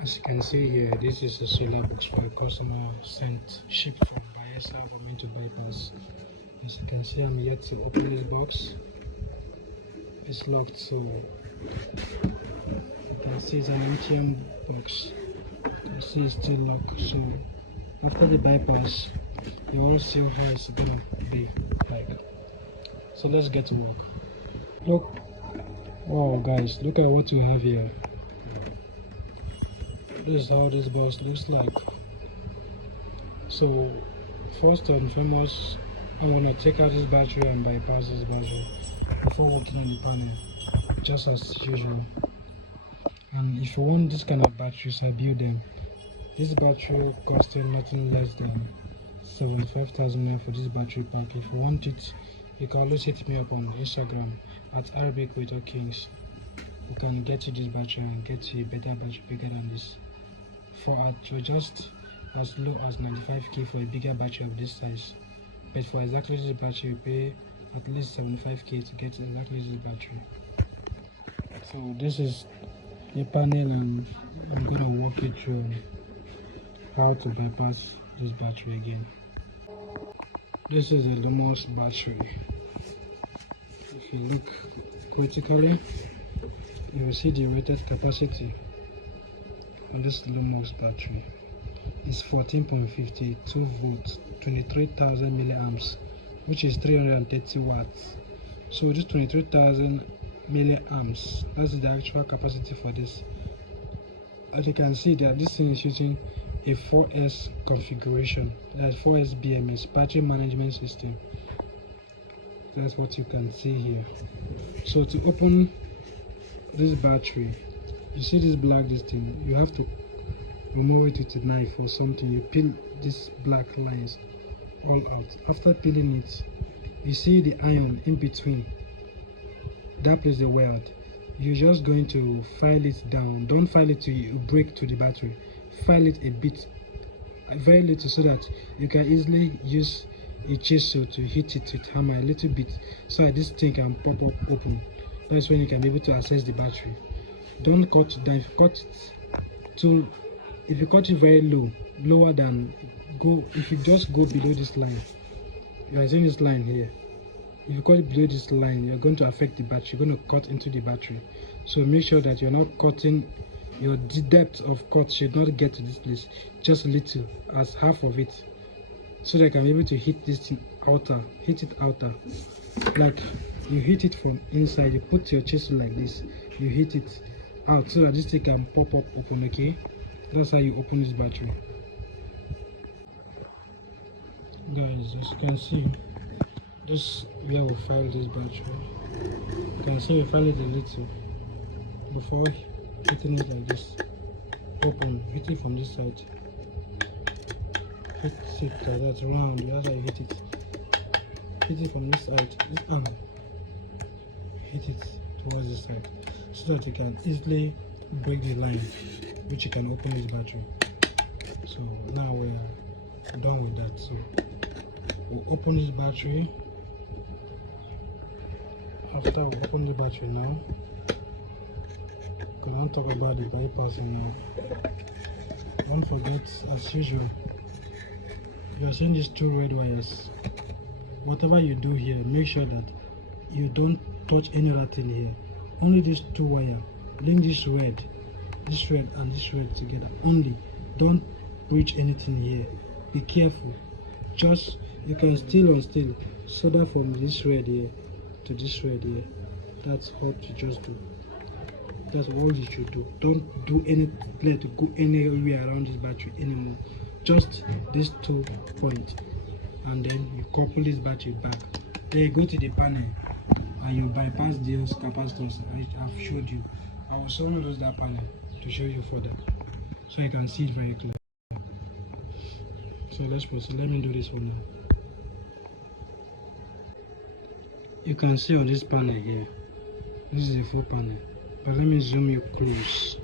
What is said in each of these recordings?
As you can see here, this is a solar box for a customer sent shipped from Bayelsa for me to bypass. As you can see, I'm yet to open this box. It's locked, so you can see it's an MTM box. You can see it's still locked. So after the bypass, you all see how it's gonna be like. So let's get to work. Look, oh guys, look at what we have here. This is how this box looks like. So first and foremost, I'm gonna take out this battery and bypass this battery before working on the panel, just as usual. And if you want this kind of batteries, I build them. This battery costing nothing less than 75,000 naira for this battery pack. If you want it, you can always hit me up on Instagram at Arabic with Kings. You can get you this battery and get you a better battery bigger than this. For just as low as 95k for a bigger battery of this size. But for exactly this battery, you pay at least 75k to get exactly this battery. So this is the panel, and I'm gonna walk you through how to bypass this battery again. This is a Lumos battery. If you look critically, you will see the rated capacity on this Lumos battery is 14.52 volts, 23,000 milliamps, which is 330 watts. So this 23,000 milliamps, that's the actual capacity for this. As you can see that this thing is using a 4S configuration, that's 4S BMS, battery management system. That's what you can see here. So to open this battery, you see this black thing, you have to remove it with a knife or something. You peel these black lines all out. After peeling it, you see the iron in between, that place, the weld. You're just going to file it down. Don't file it till you break to the battery. File it a bit, very little, so that you can easily use a chisel to hit it with hammer a little bit, so that this thing can pop up open. That's when you can be able to access the battery. Don't cut it down. If you cut it very low, lower than if you just go below this line, you are seeing this line here. If you cut it below this line, you're going to affect the battery. You're going to cut into the battery. So make sure that you're not cutting, your depth of cut should not get to this place, just a little, as half of it, so that you can be able to hit this thing outer, like you hit it from inside. You put your chisel like this, you hit it out so that this thing can pop up open. Okay, that's how you open this battery, guys. As you can see, this where we file this battery, you can see we file it a little before hitting it like this. Open, hit it from this side, hit it like that, round. That's how you hit it. Hit it from this side, this angle, hit it towards this side, so that you can easily break the line, which you can open this battery. So now we're done with that. So we'll open this battery. After we open the battery now, we can talk about the bypassing now. Don't forget, as usual, you're seeing these two red wires. Whatever you do here, make sure that you don't touch any other thing here. Only these two wires. Link this red and this red together only. Don't breach anything here. Be careful. Just, you can still unstill solder from this red here to this red here. That's what you just do. That's all you should do. Don't do any, let it go anywhere around this battery anymore. Just these 2 points, and then you couple this battery back. Then you go to the panel and you bypass those capacitors I've showed you. I will soon use that panel to show you further, so you can see it very clear. So let's proceed. Let me do this one now. You can see on this panel here, this is a full panel, but let me zoom you close.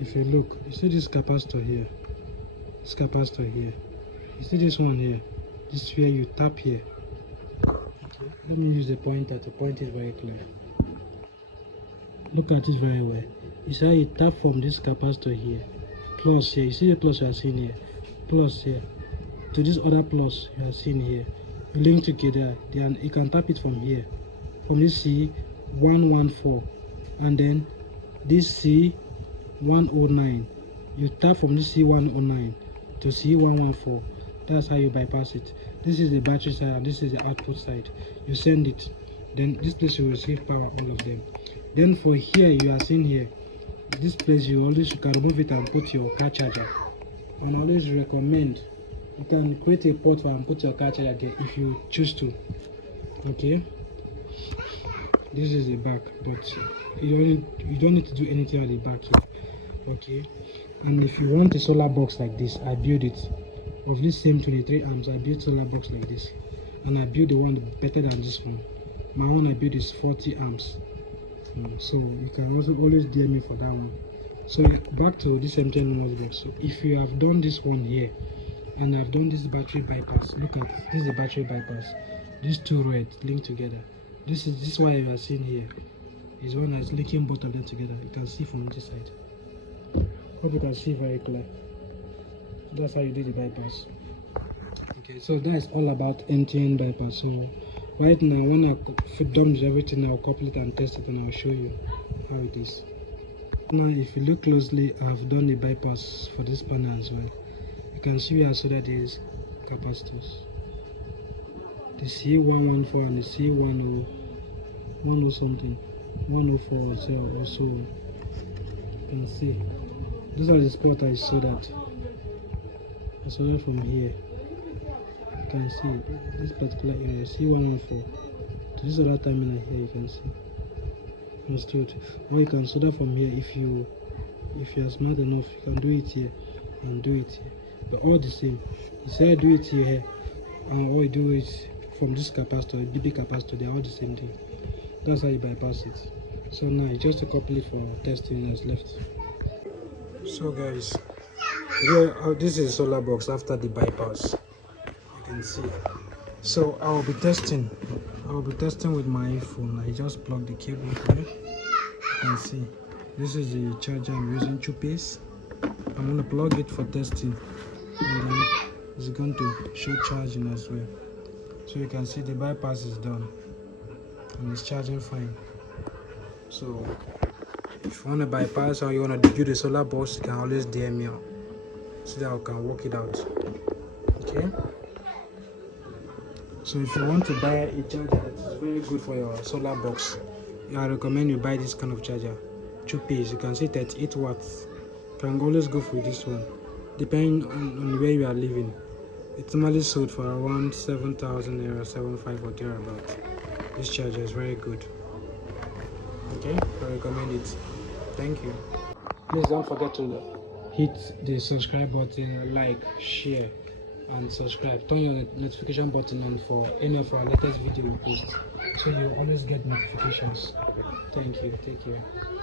If you look, you see this capacitor here, this capacitor here, you see this one here, this is where you tap here. Okay. Let me use the pointer to point it very clear. Look at it very well. You see how you tap from this capacitor here, plus here. You see the plus you are seeing here, plus here, to this other plus you are seeing here. You link together. Then you can tap it from here, from this C114, and then this C109. You tap from this C109 to C114. That's how you bypass it. This is the battery side and this is the output side. You send it, then this place will receive power, all of them. Then for here, you are seeing here, this place you can remove it and put your car charger. And I always recommend you can create a port and put your car charger there if you choose to. Okay, this is the back, but you don't need to do anything at the back here. Okay, and if you want a solar box like this, I build it of this same 23 amps. I built solar box like this, and I built the one better than this one. My one I built is 40 amps. So you can also always DM me for that one. So back to this M10 box. So if you have done this one here and I've done this battery bypass, look at this is the battery bypass. These two red linked together. This wire you are seeing here is one that's linking both of them together. You can see from this side. Hope you can see very clear. That's how you do the bypass. Okay, so that is all about emptying bypass. So right now, when I've done everything, I'll couple it and test it, and I'll show you how it is. Now, if you look closely, I've done the bypass for this panel as well. You can see where I soldered these capacitors. The C114 and the C10 something, 104 or so. You can see. These are the spots I soldered. I soldered from here. You can see this particular area, C114, to this other terminal here. You can see. Understood? Or you can solder from here if you are smart enough. You can do it here and do it here, but all the same. You say do it here, or you do it from this capacitor, BB capacitor. They are all the same thing. That's how you bypass it. So now just a couple it for testing that's left. So guys, here this is solar box after the bypass. You can see. So I will be testing with my phone. I just plug the cable here. You can see this is the charger I'm using, 2-piece. I'm going to plug it for testing, and then it's going to show charging as well. So you can see the bypass is done and it's charging fine. So if you want to bypass or you want to build a solar box, you can always DM me so that I can work it out. Okay, so if you want to buy a charger that is very good for your solar box, I recommend you buy this kind of charger, 2-piece. You can see 38 watts. You can always go for this one depending on where you are living. It's normally sold for around 7,000 or 7,500 or thereabout. This charger is very good. Okay, I recommend it. Thank you. Please don't forget to hit the subscribe button, like, share, and subscribe. Turn your notification button on for any of our latest video we post, so you always get notifications. Thank you. Take care.